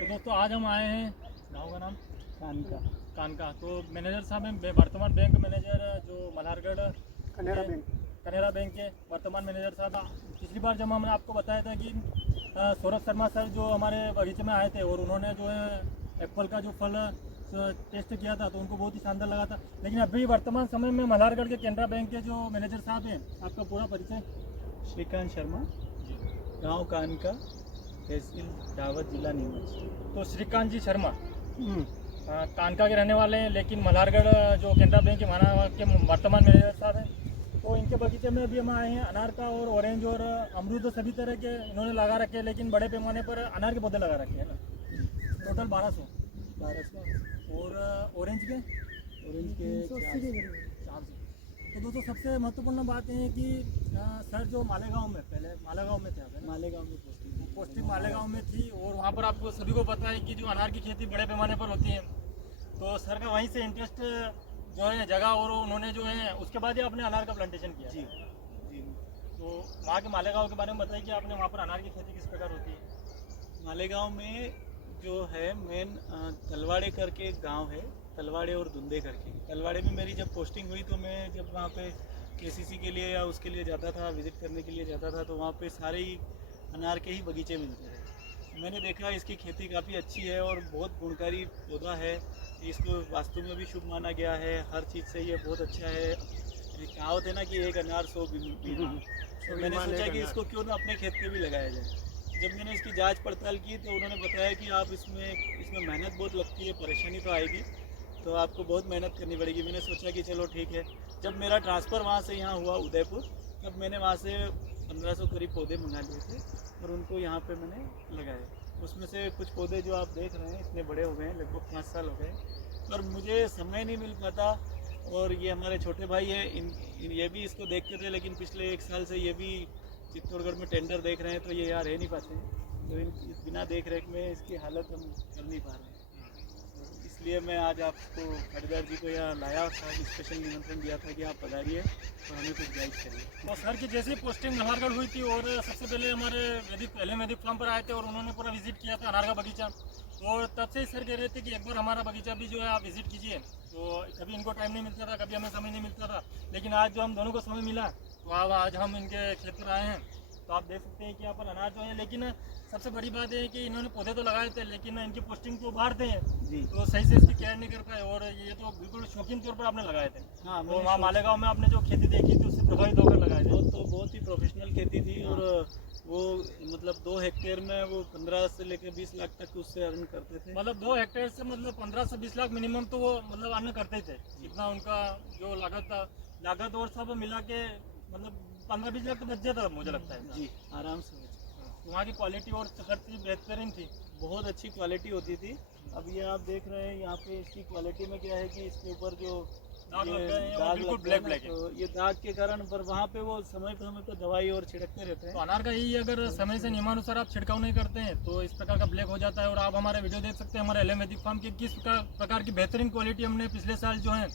तो दोस्तों आज हम आए हैं गांव का नाम कानका कानका। तो मैनेजर साहब हैं वर्तमान बैंक मैनेजर जो मल्हारगढ़ कनेरा बैंक के वर्तमान मैनेजर साहब। पिछली बार जब हमने आपको बताया था कि सौरभ शर्मा सर जो हमारे बगीचे में आए थे और उन्होंने जो है एप्पल का जो फल टेस्ट किया था तो उनको बहुत ही शानदार लगा था। लेकिन अभी वर्तमान समय में मल्हारगढ़ के कैनरा बैंक के जो मैनेजर साहब हैं, आपका पूरा परिचय? श्रीकांत शर्मा, गांव कानका, तहसील दावत, जिला नीमच। तो श्रीकांत जी शर्मा कानका के रहने वाले हैं, लेकिन मल्हारगढ़ जो कैनरा बैंक के वर्तमान मैनेजर साहब हैं। तो इनके बगीचे में अभी हम आए हैं। अनार का और ऑरेंज और अमरूद सभी तरह के इन्होंने लगा रखे हैं, लेकिन बड़े पैमाने पर अनार के पौधे लगा रखे हैं ना। टोटल 1200 और ऑरेंज के 400। तो दोस्तों सबसे महत्वपूर्ण बात ये है कि सर जो मालेगांव में पहले मालेगांव में थे, मालेगांव में पोस्टिंग मालेगांव में थी और वहाँ पर आपको सभी को पता है कि जो अनार की खेती बड़े पैमाने पर होती है। तो सर का वहीं से इंटरेस्ट जो है जगह और उन्होंने जो है उसके बाद ही आपने अनार का प्लांटेशन किया। जी जी। तो वहाँ के मालेगांव के बारे में बताइए कि आपने वहाँ पर अनार की खेती किस प्रकार होती है? मालेगांव में जो है मेन तलवाड़े करके एक गांव है, तलवाड़े और धुंधे करके। तलवाड़े में मेरी जब पोस्टिंग हुई तो मैं जब वहाँ पे केसीसी के लिए या उसके लिए जाता था, विज़िट करने के लिए जाता था, तो वहाँ पे सारे ही अनार के ही बगीचे मिलते थे। मैंने देखा इसकी खेती काफ़ी अच्छी है और बहुत गुणकारी पौधा है। इसको वास्तु में भी शुभ माना गया है, हर चीज़ से ये बहुत अच्छा है। कहावत है ना कि एक अनार 100 बीमार। तो मैंने सोचा कि इसको क्यों ना अपने खेत पे भी लगाया जाए। जब मैंने इसकी जांच पड़ताल की तो उन्होंने बताया कि आप इसमें मेहनत बहुत लगती है, परेशानी तो आएगी, तो आपको बहुत मेहनत करनी पड़ेगी। मैंने सोचा कि चलो ठीक है। जब मेरा ट्रांसफ़र वहाँ से यहाँ हुआ उदयपुर, तब मैंने वहाँ से 1500 करीब पौधे मंगा लिए थे और उनको यहाँ पे मैंने लगाए। उसमें से कुछ पौधे जो आप देख रहे हैं इतने बड़े हो गए हैं, लगभग 5 साल हो गए, पर मुझे समय नहीं मिल पाता। और ये हमारे छोटे भाई हैं, ये भी इसको देखते थे, लेकिन पिछले 1 साल से ये भी चित्तौड़गढ़ में टेंडर देख रहे हैं, तो ये यहाँ रह नहीं पाते हैं। तो बिना देख रेख में इसकी हालत हम कर नहीं पा रहे हैं। तो इसलिए मैं आज आपको खरीदार जी को यहाँ लाया था, स्पेशल निमंत्रण दिया था कि आप पधारिए और हमें कुछ गाइड करिए। और सर की जैसी पोस्टिंग मल्हारगढ़ हुई थी और सबसे पहले हमारे वैदिक फार्म पर आए थे और उन्होंने पूरा विजिट किया था अनार का बगीचा। और तब से ही सर कह रहे थे कि एक बार हमारा बगीचा भी जो है आप विजिट कीजिए। तो कभी इनको टाइम नहीं मिलता था, कभी हमें समय नहीं मिलता था, लेकिन आज जो हम दोनों को समय मिला तो आज हम इनके खेत पर आए हैं। तो आप देख सकते हैं कि यहाँ पर अनार जो है, लेकिन सबसे बड़ी बात है कि इन्होंने पौधे तो लगाए थे लेकिन इनकी पोस्टिंग तो बाहर थे जी। तो सही से इसकी केयर नहीं कर पाए। और ये तो बिल्कुल शौकीन तौर पर आपने लगाए थे। हाँ, तो वहाँ मालेगांव में आपने जो खेती देखी थी उससे प्रभावित होकर लगाए थे। तो बहुत ही प्रोफेशनल खेती थी। और वो मतलब 2 हेक्टेयर में वो 15 से लेकर 20 लाख तक उससे अर्न करते थे। मतलब 2 हेक्टेयर से मतलब 15 से 20 लाख मिनिमम तो वो मतलब अर्न करते थे। इतना उनका जो लागत और सब मिला के मतलब 15-20 लाख तो बच जाता मुझे लगता है। जी, आराम से। वहाँ की क्वालिटी और हर चीज़ बेहतरीन थी, बहुत अच्छी क्वालिटी होती थी। अब ये आप देख रहे हैं यहाँ पे इसकी क्वालिटी में क्या है कि इसके ऊपर जो दाग लग गए हैं, दाग बिल्कुल लग गए ब्लैक हैं, तो ये दाग के कारण पर वहाँ पे वो समय पे दवाई और छिड़कते रहते हैं। तो अनार का यही अगर समय से नियमानुसार आप छिड़काव नहीं करते हैं तो इस प्रकार का ब्लैक हो जाता है। और आप हमारे वीडियो देख सकते हैं हमारे एलएम वैदिक फार्म की किस प्रकार की बेहतरीन क्वालिटी हमने पिछले साल जो है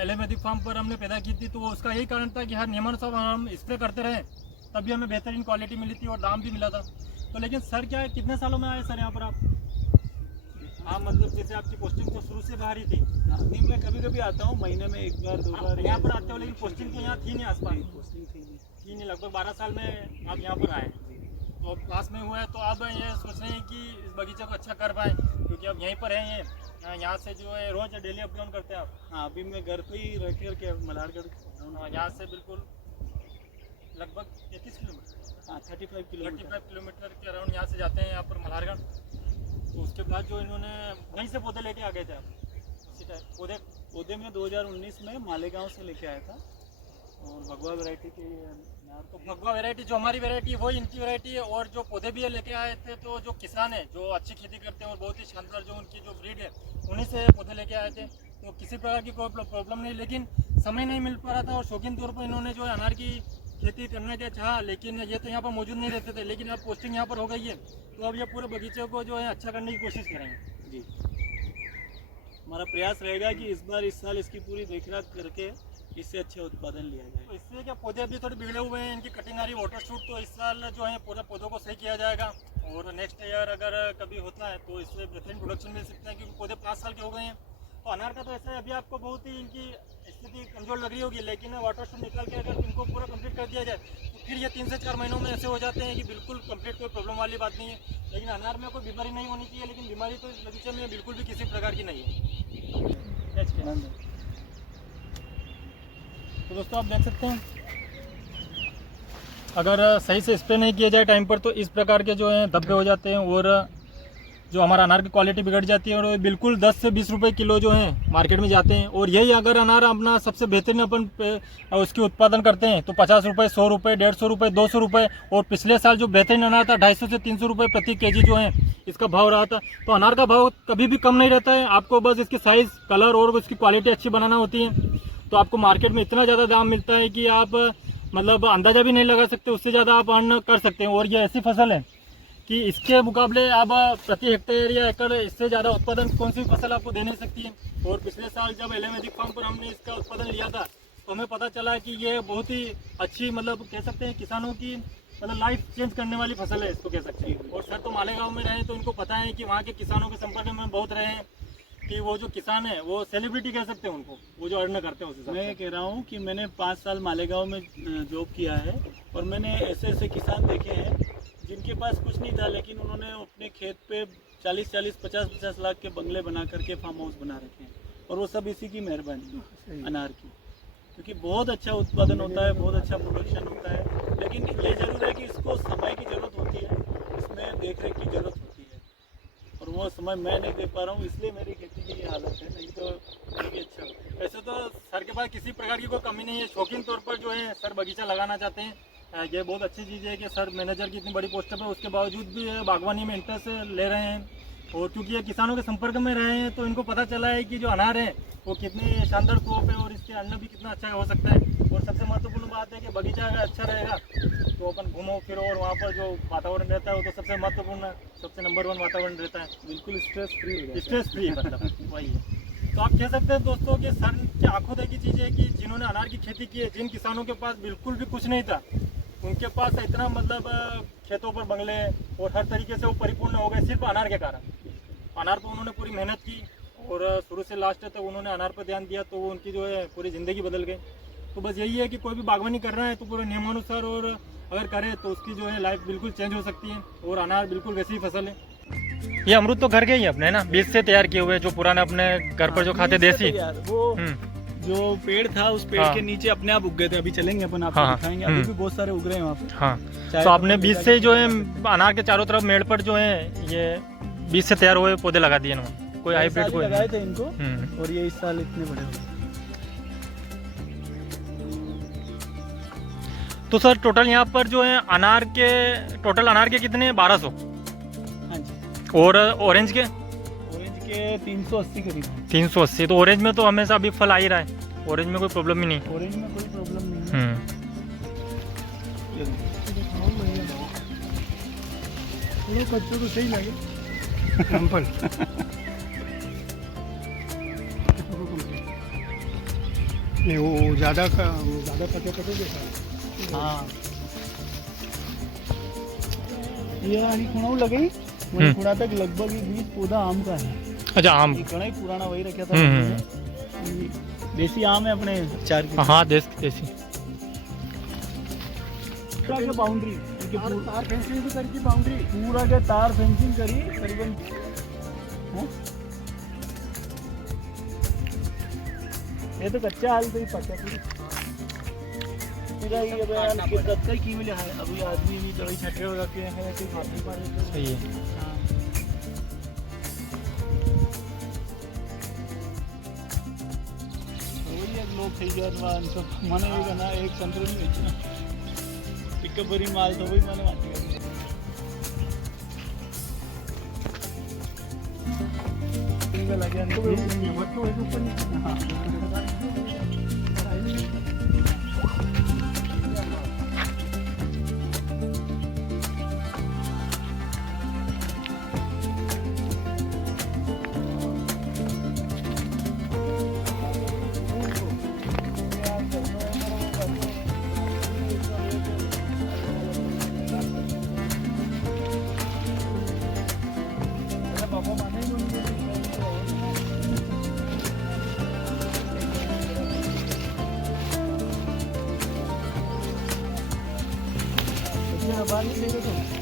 एलएम वैदिक फार्म पर हमने पैदा की थी। तो उसका यही कारण था कि हर नियमानुसार हम स्प्रे करते रहे, तभी हमें बेहतरीन क्वालिटी मिली थी और दाम भी मिला था। तो लेकिन सर क्या है, कितने सालों में आए सर यहाँ पर आप? हाँ, मतलब जैसे आपकी पोस्टिंग तो शुरू से बाहर ही थी। नहीं, मैं कभी कभी आता हूँ, महीने में 1 बार 2 बार यहाँ पर आते हो, लेकिन पोस्टिंग तो यहाँ थी नहीं आसपास। पोस्टिंग थी नहीं, लगभग 12 साल में आप यहाँ पर आए तो पास में हुआ है। तो आप ये सोच रहे हैं कि इस बगीचे को अच्छा कर पाएँ, क्योंकि अब यहीं पर हैं ये यहाँ से जो है रोज़ डेली अप डाउन करते हैं आप? हाँ, अभी मैं घर पे ही रह कर के मल्हारगढ़ यहाँ से बिल्कुल लगभग 33 किलोमीटर, हाँ 35 किलोमीटर के अराउंड यहाँ से जाते हैं यहाँ पर मल्हारगढ़। तो उसके बाद जो इन्होंने वहीं से पौधे लेके आ गए थे आप उसी टाइम? पौधे में 2019 में मालेगांव से लेके आया था और भगवा वैरायटी के अनार। तो भगवा वैरायटी जो हमारी वैरायटी है वही इनकी वैरायटी है। और जो पौधे भी ये लेके आए थे तो जो किसान है जो अच्छी खेती करते हैं और बहुत ही शानदार जो उनकी जो ब्रीड है उन्हीं से पौधे लेके आए थे। तो किसी प्रकार की कोई प्रॉब्लम नहीं, लेकिन समय नहीं मिल पा रहा था और शौकीन तौर पर इन्होंने जो है अनार की खेती करने का चाहा, लेकिन ये तो यहाँ पर मौजूद नहीं रहते थे। लेकिन अब पोस्टिंग यहाँ पर हो गई है तो अब ये पूरे बगीचे को जो है अच्छा करने की कोशिश करेंगे। जी, हमारा प्रयास रहेगा कि इस साल इसकी पूरी देखरेख करके इससे अच्छे उत्पादन लिया जाए। तो इससे क्या पौधे अभी थोड़े बिगड़े हुए हैं, इनकी कटिंग आ रही वाटर शूट, तो इस साल जो है पूरा पौधों को सही किया जाएगा और नेक्स्ट ईयर अगर कभी होता है तो इससे बेहतरीन प्रोडक्शन मिल सकता है, क्योंकि पौधे 5 साल के हो गए हैं। तो अनार का तो ऐसा है, अभी आपको बहुत ही इनकी स्थिति कमजोर लग रही होगी, लेकिन वाटर शूट निकाल के अगर इनको पूरा कंप्लीट कर दिया जाए तो फिर ये 3 से 4 महीनों में ऐसे हो जाते हैं कि बिल्कुल कंप्लीट, कोई प्रॉब्लम वाली बात नहीं है। लेकिन अनार में कोई बीमारी नहीं होनी चाहिए, लेकिन बीमारी तो इस बगीचे में बिल्कुल भी किसी प्रकार की नहीं है। तो दोस्तों आप देख सकते हैं, अगर सही से स्प्रे नहीं किया जाए टाइम पर तो इस प्रकार के जो हैं धब्बे हो जाते हैं और जो हमारा अनार की क्वालिटी बिगड़ जाती है और बिल्कुल 10 से 20 रुपए किलो जो हैं मार्केट में जाते हैं। और यही अगर अनार अपना सबसे बेहतरीन अपन उसकी उत्पादन करते हैं तो 50 रुपये, 100 रुपये, 150 रुपये, 200 रुपये, और पिछले साल जो बेहतरीन अनार था 250 से 300 रुपये प्रति केजी जो है इसका भाव रहा था। तो अनार का भाव कभी भी कम नहीं रहता है, आपको बस इसकी साइज़, कलर और उसकी क्वालिटी अच्छी बनाना होती है। तो आपको मार्केट में इतना ज़्यादा दाम मिलता है कि आप मतलब अंदाज़ा भी नहीं लगा सकते, उससे ज़्यादा आप अर्न कर सकते हैं। और ये ऐसी फसल है कि इसके मुकाबले आप प्रति हेक्टेयर या एकड़ इससे ज़्यादा उत्पादन कौन सी फसल आपको दे नहीं सकती है। और पिछले साल जब एलोमेथिक फार्म पर हमने इसका उत्पादन लिया था तो हमें पता चला कि ये बहुत ही अच्छी, मतलब कह सकते हैं किसानों की मतलब लाइफ चेंज करने वाली फसल है, इसको कह सकते हैं। और सर तो मालेगांव में रहे तो इनको पता है कि वहाँ के किसानों के संपर्क में बहुत रहे हैं कि वो जो किसान है वो सेलिब्रिटी कह सकते हैं उनको, वो जो अर्न करते हैं उस हिसाब से। मैं कह रहा हूँ कि मैंने 5 साल मालेगांव में जॉब किया है और मैंने ऐसे ऐसे किसान देखे हैं जिनके पास कुछ नहीं था, लेकिन उन्होंने अपने खेत पे 40-40, 50-50 लाख के बंगले बना करके फार्म हाउस बना रखे हैं, और वो सब इसी की मेहरबानी अनार की, क्योंकि बहुत अच्छा उत्पादन होता है, बहुत अच्छा प्रोडक्शन होता है। लेकिन ये जरूर है कि इसको समय की ज़रूरत होती है, इसमें देख रेख की ज़रूरत होती है, और वो समय मैं नहीं दे पा रहा हूँ, इसलिए मेरी खेती की ये हालत है। नहीं तो काफ़ी अच्छा होता है। वैसे तो सर के पास किसी प्रकार की कोई कमी नहीं है, शौकीन तौर पर जो है सर बगीचा लगाना चाहते हैं। ये बहुत अच्छी चीज़ है कि सर मैनेजर की इतनी बड़ी पोस्ट पर उसके बावजूद भी बागवानी में इंटरेस्ट ले रहे हैं। और क्योंकि ये किसानों के संपर्क में रहे हैं तो इनको पता चला है कि जो अनार है वो कितनी शानदार क्रॉप है और इसके अन्न भी कितना अच्छा हो सकता है। और सबसे महत्वपूर्ण बात है कि बगीचा अगर अच्छा रहेगा तो अपन घूमो फिरो और वहाँ पर जो वातावरण रहता है वो तो सबसे महत्वपूर्ण, सबसे नंबर 1 वातावरण रहता है, बिल्कुल स्ट्रेस फ्री हो जाता है। स्ट्रेस फ्री मतलब वही है। तो आप कह सकते हैं दोस्तों कि सर की आंखों देखी चीज़ है कि जिन्होंने अनार की खेती की है, जिन किसानों के पास बिल्कुल भी कुछ नहीं था उनके पास इतना मतलब खेतों पर बंगले और हर तरीके से वो परिपूर्ण हो गए सिर्फ अनार के कारण। अनार पर उन्होंने पूरी मेहनत की और शुरू से लास्ट तक उन्होंने अनार पर ध्यान दिया, तो वो उनकी जो है पूरी ज़िंदगी बदल गई। तो बस यही है कि कोई भी बागवानी कर रहा है तो पूरे नियमानुसार और अगर करे तो उसकी जो है लाइफ बिल्कुल चेंज हो सकती है। और अनार बिल्कुल वैसी ही फसल है। ये अमरूद तो घर के ही अपने ना, बीज से तैयार किए हुए, जो पुराने अपने घर पर जो खाते देसी, वो जो पेड़ था उस पेड़ के नीचे अपने आप उग गए थे। अभी चलेंगे अपन आपको दिखाएंगे, अभी भी बहुत सारे उग रहे हैं वहाँ पे। हाँ, तो आपने बीज से जो है अनार के चारों तरफ मेड़ पर जो है ये बीज से तैयार हुए पौधे लगा दिए ना, कोई हाइब्रिड कोई लगाए थे इनको, और ये इस साल इतने बड़े हुए। तो सर टोटल यहाँ पर जो है अनार के कितने 1200? हाँ जी। और ऑरेंज के 380 करीब। 380। तो ऑरेंज में तो हमेशा अभी फल आ ही रहा है, ऑरेंज में कोई प्रॉब्लम ही नहीं। ऑरेंज में कोई प्रॉब्लम नहीं है। बच्चों को सही लगे सैंपल नहीं, वो ज़्यादा कटोगे सर। हाँ, ये आणि कुणाऊ लगे कुणा तक लगभग 20 पौधा आम का है। अच्छा, आम घना ही पुराना वही रखा था। देसी आम है अपने 4 के। हाँ, देसी पूरा बाउंड्री तार फेंसिंग भी करी थी, बाउंड्री पूरा के तार फेंसिंग करी करीबन। ये तो कच्चा हाल पे ही पक्का पूरा ये बयान के कच्चा की मिले है। अभी आदमी भी दवाई छटके हो रखे हैं ऐसे खाते पारे। सही है। वही एक लोग सही जात सब माने भी ना एक संतरे नहीं बेचना, पिकअप भरी माल तो वही माने वाटी लगे देखो तो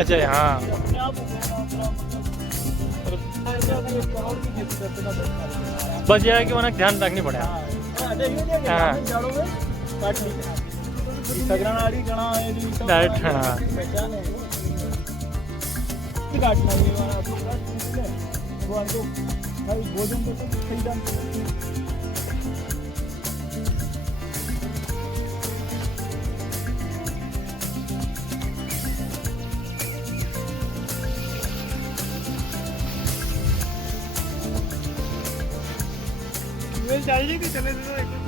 अच्छा हाँ बस ये है कि वहाँ ध्यान रखनी पड़े हाँ डायरेक्ट हाँ भोजन चल जाएगी चले